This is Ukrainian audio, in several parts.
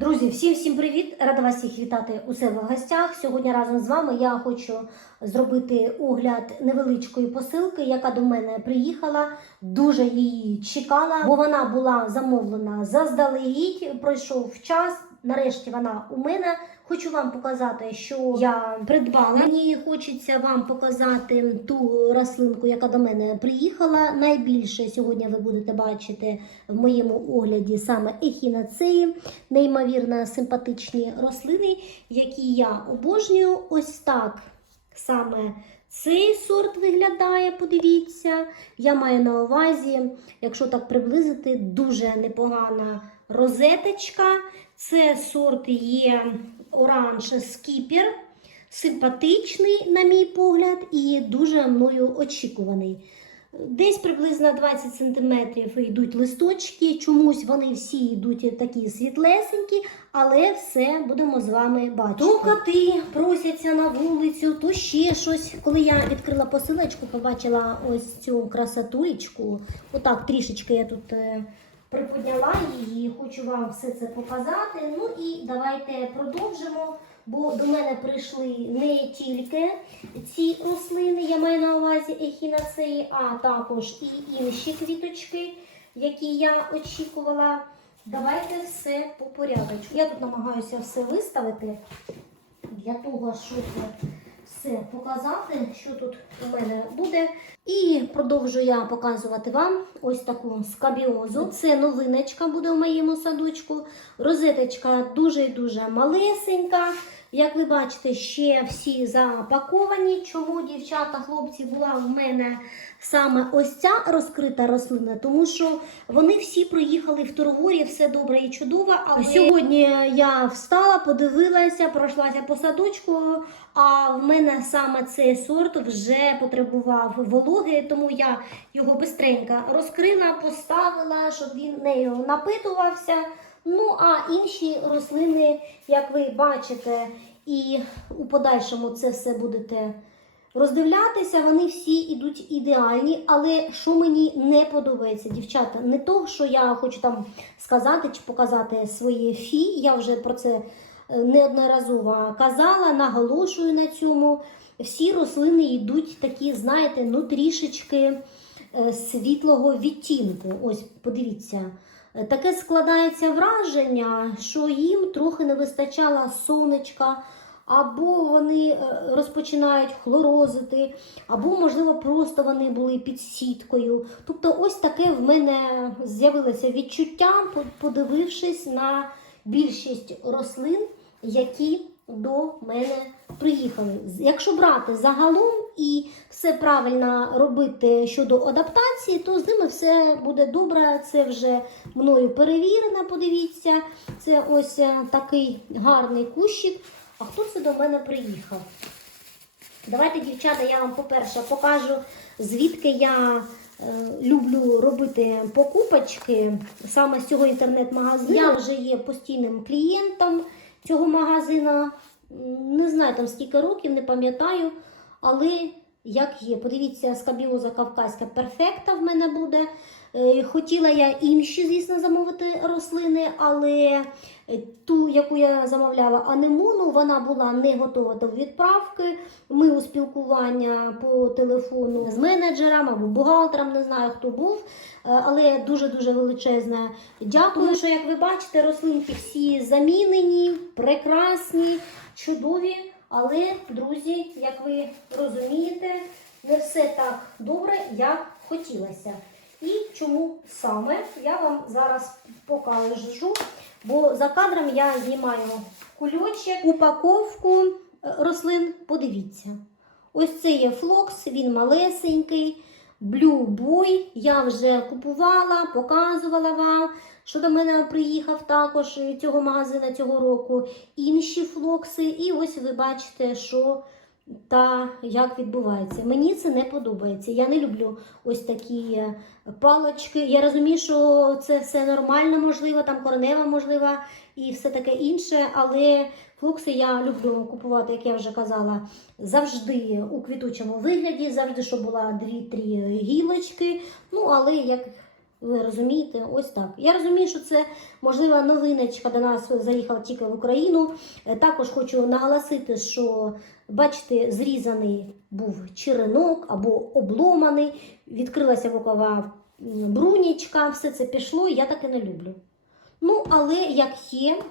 Друзі, всім всім привіт! Рада вас всіх вітати у себе в гостях. Сьогодні разом з вами я хочу зробити огляд невеличкої посилки, яка до мене приїхала. Дуже її чекала, бо вона була замовлена заздалегідь. Пройшов час. Нарешті вона у мене. Хочу вам показати, що я придбала. Мені хочеться вам показати ту рослинку, яка до мене приїхала. Найбільше сьогодні ви будете бачити в моєму огляді саме ехінацеї, неймовірно симпатичні рослини, які я обожнюю. Ось так саме цей сорт виглядає. Подивіться, я маю на увазі, якщо так приблизити, дуже непогана розеточка. Це сорт є оранж скіпер, симпатичний, на мій погляд, і дуже мною очікуваний. Десь приблизно 20 см йдуть листочки, чомусь вони всі йдуть такі світлесенькі, але все будемо з вами бачити. То коти просяться на вулицю, то ще щось. Коли я відкрила посилочку, побачила ось цю красотулечку. Отак трішечки я тут е, приподняла її, хочу вам все це показати. Ну і давайте продовжимо. Бо до мене прийшли не тільки ці рослини, я маю на увазі ехінацеї, а також і інші квіточки, які я очікувала. Давайте все по порядочку. Я тут намагаюся все виставити для того, щоб все показати, що тут у мене буде. І продовжую я показувати вам ось таку скабіозу. Це новиночка буде в моєму садочку. Розеточка дуже-дуже малесенька. Як ви бачите, ще всі запаковані. Чому дівчата, хлопці, була в мене саме ось ця розкрита рослина, тому що вони всі проїхали в торгорі, все добре і чудово. Але сьогодні я встала, подивилася, пройшлася по садочку. А в мене саме цей сорт вже потребував вологи, тому я його бистренько розкрила, поставила, щоб він нею напитувався. Ну, а інші рослини, як ви бачите, і у подальшому це все будете роздивлятися, вони всі йдуть ідеальні. Але що мені не подобається, дівчата, не то, що я хочу там сказати чи показати своє фі, я вже про це е, неодноразово казала, наголошую на цьому. Всі рослини йдуть такі, знаєте, ну трішечки е, світлого відтінку. Ось, подивіться. Е, Таке складається враження, що їм трохи не вистачало сонечка, або вони е, розпочинають хлорозити, або, можливо, просто вони були під сіткою. Тобто, ось таке в мене з'явилося відчуття, подивившись на більшість рослин, які до мене приїхали. Якщо брати загалом і все правильно робити щодо адаптації, то з ними все буде добре. Це вже мною перевірено. Подивіться, це ось е, такий гарний кущик. А хто це до мене приїхав? Давайте, дівчата, я вам, по-перше, покажу, звідки я е, люблю робити покупочки саме з цього інтернет-магазину. Я вже є постійним клієнтом цього магазину. Не знаю там скільки років, не пам'ятаю, але як є. Подивіться, скабіоза кавказька перфекта в мене буде. Е, Хотіла я інші, звісно, замовити рослини, але е, ту, яку я замовляла анемону, вона була не готова до відправки. Ми у спілкування по телефону з менеджером або бухгалтером, не знаю хто був. Е, Але дуже-дуже величезне дякую. Тому що, як ви бачите, рослинки всі замінені, прекрасні, чудові. Але, друзі, як ви розумієте, не все так добре, як хотілося. І чому саме я вам зараз покажу, бо за кадром я знімаю кульочок, упаковку е, рослин. Подивіться. Ось це є флокс, він малесенький. Boy я вже купувала, показувала вам, що до мене приїхав також цього магазину цього року інші флокси. І ось ви бачите, що та як відбувається. Мені це не подобається. Я не люблю ось такі е, палочки. Я розумію, що це все нормально, можливо, там коренева можлива і все таке інше, але флокси я люблю купувати, як я вже казала, завжди у квітучому вигляді, завжди, щоб була 2-3 гілочки. Ну, але як Ви розумієте? Ось так. Я розумію, що це можлива новиночка до нас заїхала тільки в Україну. Е, Також хочу наголосити, що бачите, зрізаний був черенок або обломаний, відкрилася бокова брунічка, все це пішло, і я таке не люблю. Ну, але як є,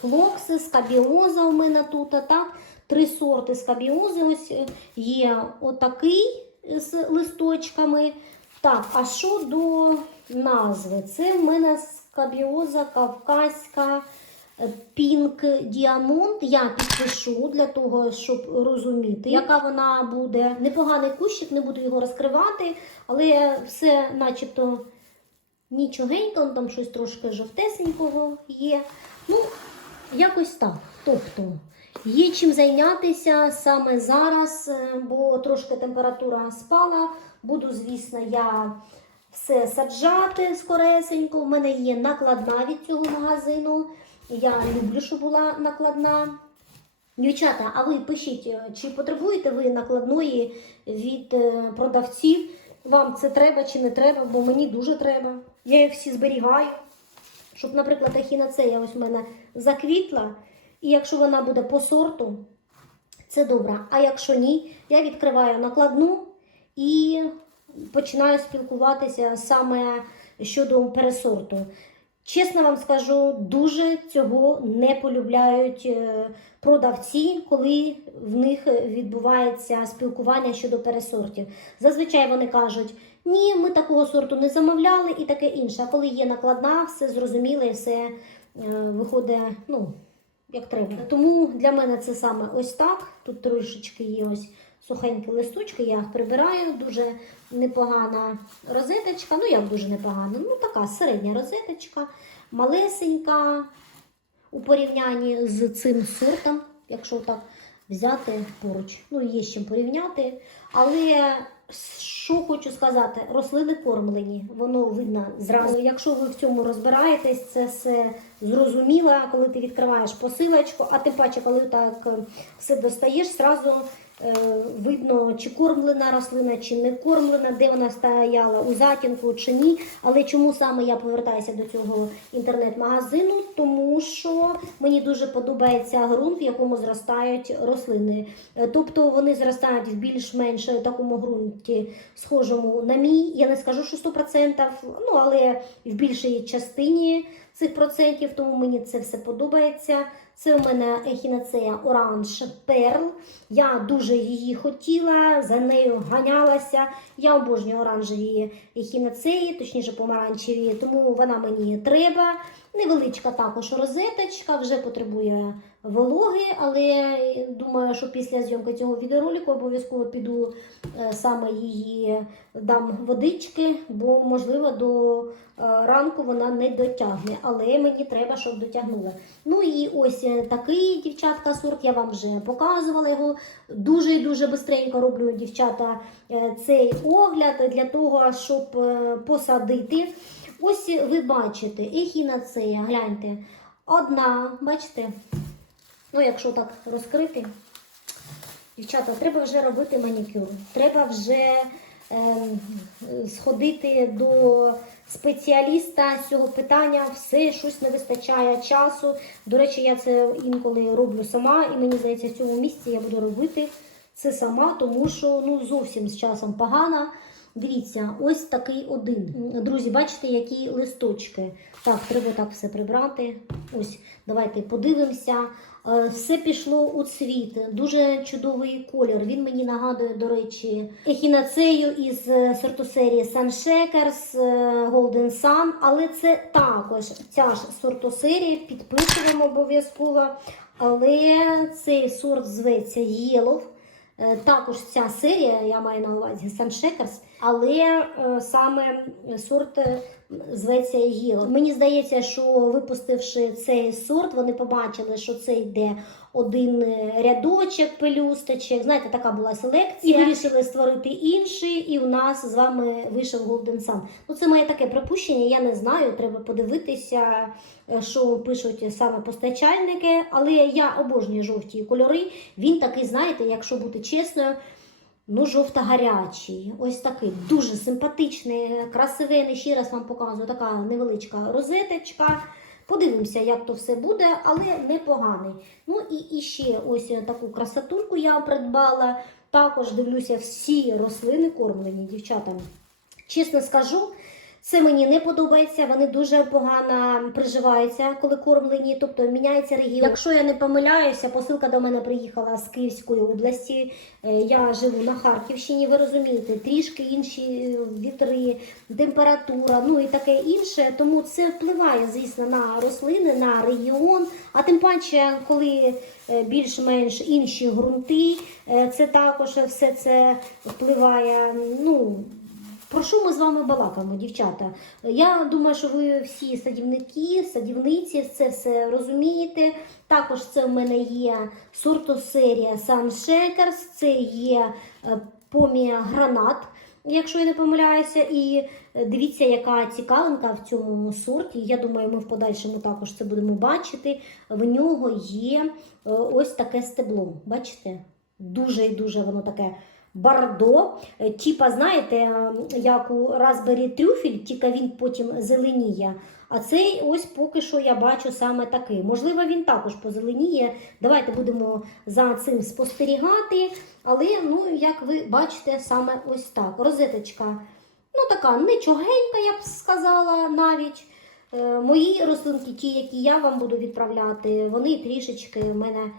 флокси, скабіоза у мене тут, так, три сорти скабіози. Ось е, є отакий з листочками. Так, а що до назви? Це в мене скабіоза кавказька е, Pink Діамонт. Я підпишу для того, щоб розуміти, яка вона буде. Непоганий кущик, не буду його розкривати, але все начебто нічогенько, ну, там щось трошки жовтесенького є. Ну, якось так. Тобто, є чим зайнятися саме зараз, е, бо трошки температура спала. Буду, звісно, я все саджати скоресенько. У мене є накладна від цього магазину. Я люблю, щоб була накладна. Дівчата, а ви пишіть, е, чи потребуєте ви накладної від е, продавців? Вам це треба чи не треба, бо мені дуже треба. Я їх всі зберігаю. Щоб, наприклад, ехінацея ось у мене заквітла, і якщо вона буде по сорту, це добре. А якщо ні, я відкриваю накладну і починаю спілкуватися саме щодо пересорту. Чесно вам скажу, дуже цього не полюбляють е, продавці, коли в них відбувається спілкування щодо пересортів. Зазвичай вони кажуть, ні, ми такого сорту не замовляли і таке інше. А коли є накладна, все зрозуміло і все е, виходить, ну, як треба. Тому для мене це саме ось так. Тут трошечки є ось сухенькі листочки, я їх прибираю, дуже непогана розеточка. Ну, як дуже непогана, ну така середня розеточка, малесенька у порівнянні з цим сортом, якщо так взяти поруч. Ну, є з чим порівняти. Але що хочу сказати, рослини кормлені, воно видно зразу. Якщо ви в цьому розбираєтесь, це все зрозуміло, коли ти відкриваєш посилочку, а тим паче, коли так е, все достаєш, зразу видно, чи кормлена рослина, чи не кормлена, де вона стояла у затінку чи ні. Але чому саме я повертаюся до цього інтернет-магазину? Тому що мені дуже подобається ґрунт, в якому зростають рослини. Е, Тобто вони зростають в більш-менш такому ґрунті, схожому на мій. Я не скажу, що 100%, ну але в більшій частині цих процентів, тому мені це все подобається. Це у мене ехінацея Оранж Перл. Я дуже її хотіла, за нею ганялася. Я обожнюю оранжеві ехінацеї, точніше помаранчеві, тому вона мені треба. Невеличка також розеточка, вже потребує вологи, але думаю, що після зйомки цього відеоролику обов'язково піду е, саме її дам водички, бо можливо до е, ранку вона не дотягне, але мені треба, щоб дотягнула. Ну і ось е, такий дівчатка сорт, я вам вже показувала його. Дуже і дуже бистренько роблю дівчата е, цей огляд для того, щоб е, посадити. Ось ви бачите, ехінацея, гляньте. Одна, бачите, ну якщо так розкрити, дівчата, треба вже робити манікюр. Треба вже ем, сходити до спеціаліста з цього питання. Все, щось не вистачає часу. До речі, я це інколи роблю сама, і мені здається, в цьому місці я буду робити це сама, тому що ну, зовсім з часом погано. Дивіться, ось такий один. Друзі, бачите, які листочки. Так, треба так все прибрати. Ось, давайте подивимося. Е, Все пішло у цвіт. Дуже чудовий колір. Він мені нагадує, до речі, ехінацею із е, сортосерії Sunshakers е, Golden Sun. Але це також ця ж сортосерія, підписуємо обов'язково. Але цей сорт зветься. Е, Також ця серія, я маю на увазі Sunshakers, але е, саме сорт е, зветься Гіло. Мені здається, що випустивши цей сорт, вони побачили, що це йде один рядочок, пелюсточок. Знаєте, така була селекція. І вирішили створити інший, і у нас з вами вийшов Golden Sun. Ну, це моє таке припущення, я не знаю, треба подивитися, е, що пишуть саме постачальники. Але я обожнюю жовті кольори. Він такий, знаєте, якщо бути чесною, ну, жовто-гарячий. Ось такий дуже симпатичний, красивий. Ще раз вам показую така невеличка розеточка. Подивимося, як то все буде, але непоганий. Ну і, і ще ось таку красотульку я придбала. Також дивлюся всі рослини кормлені, дівчата. Чесно скажу, це мені не подобається. Вони дуже погано приживаються, коли кормлені, тобто міняється регіон. Якщо я не помиляюся, посилка до мене приїхала з Київської області. Е, Я живу на Харківщині, ви розумієте, трішки інші вітри, температура, ну і таке інше. Тому це впливає, звісно, на рослини, на регіон. А тим паче, коли е, більш-менш інші ґрунти, е, це також все це впливає. Ну, про що ми з вами балакаємо, дівчата? Я думаю, що ви всі садівники, садівниці, це все розумієте. Також це в мене є сортосерія Sun Shakers, це є е, помія гранат, якщо я не помиляюся. І е, дивіться, яка цікавинка в цьому сорті. Я думаю, ми в подальшому також це будемо бачити. В нього є е, ось таке стебло. Бачите? Дуже і дуже воно таке бардо. Е, Типа, знаєте, е, як у Raspberry трюфель, тільки він потім зеленіє. А цей ось поки що я бачу саме такий. Можливо, він також позеленіє. Давайте будемо за цим спостерігати. Але, ну, як ви бачите, саме ось так. Розеточка, ну така нечогенька, я б сказала навіть. Е, Мої рослинки, ті, які я вам буду відправляти, вони трішечки в мене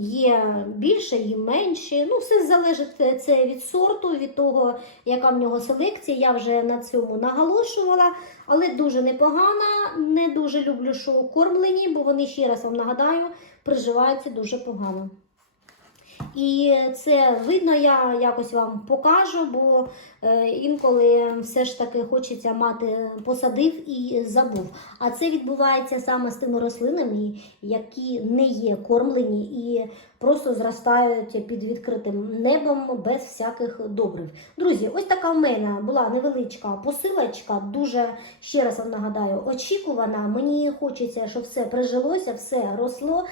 є більше є менше. Ну, все залежить е, це від сорту, від того, яка в нього селекція. Я вже на цьому наголошувала, але дуже непогана. Не дуже люблю, що кормлені, бо вони, ще раз вам нагадаю, приживаються дуже погано. І це видно, я якось вам покажу, бо е, інколи все ж таки хочеться мати посадив і забув. А це відбувається саме з тими рослинами, які не є кормлені і просто зростають під відкритим небом без всяких добрив. Друзі, ось така в мене була невеличка посилочка, дуже ще раз вам нагадаю, очікувана. Мені хочеться, щоб все прижилося, все росло,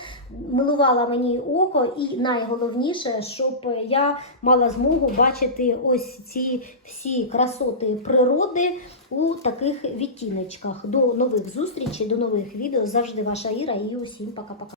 милувало мені око, і найголовніше, щоб я мала змогу бачити ось ці всі красоти природи у таких відтіночках. До нових зустрічей, до нових відео. Завжди ваша Іра і усім пока-пока.